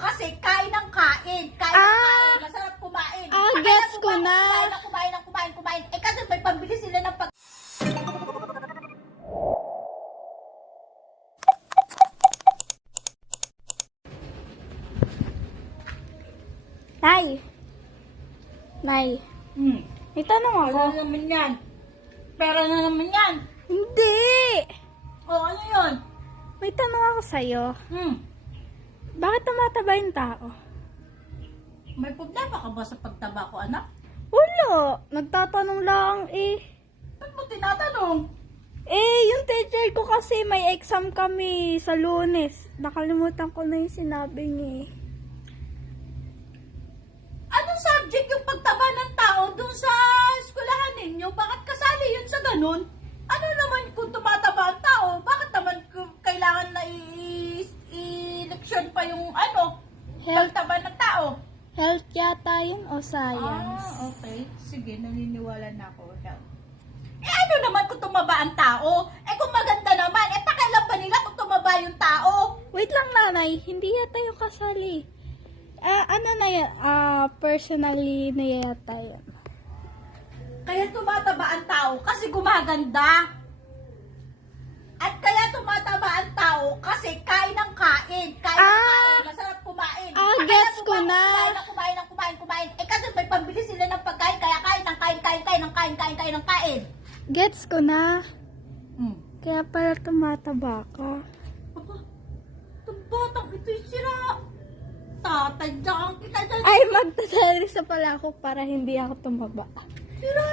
kasi kain ng kain. Kain ng kain. Masarap kumain. Gets ko na. Kumain. Eh kasi may pambili sila ng pag... Nay, may tanong ako. Ano naman yan? Pera na naman yan. Hindi! O, ano yun? May tanong ako sa'yo. Bakit tumataba yung tao? May problema ka ba sa pagtaba ko, anak? Wala. Nagtatanong lang eh. Ba't mo tinatanong? Yung teacher ko kasi may exam kami sa Lunes. Nakalimutan ko na yung sinabi niya eh. Anong subject yung pagtaba ng tao dun sa eskwelahan ninyo? Bakit kasali yun sa ganun? Ano naman kung tumataba ang tao? Bakit naman kailangan na i-leksyon pa yung pagtaba ng tao? Health yata yun o science? Okay. Sige, naniniwala na ako. Ano naman kung tumaba ang tao? Kung maganda naman, pakialam ba nila kung tumaba yung tao? Wait lang nanay, hindi yata yung kasali. Ano na yan? Personally na yata yan. Kaya tumataba ang tao kasi gumaganda. At kaya tumataba ang tao kasi kain ng kain. Kain ng kain. Masarap kumain. Gets ko na. Kumain. Eh kasi may pambili sila ng pagkain kaya kain ng kain. Gets ko na. Kaya pala tumataba ka. Aba, itong batang ito'y sira. Tatadyakan kita dyan. Ay, magtatalisa pala ako para hindi ako tumaba. Sira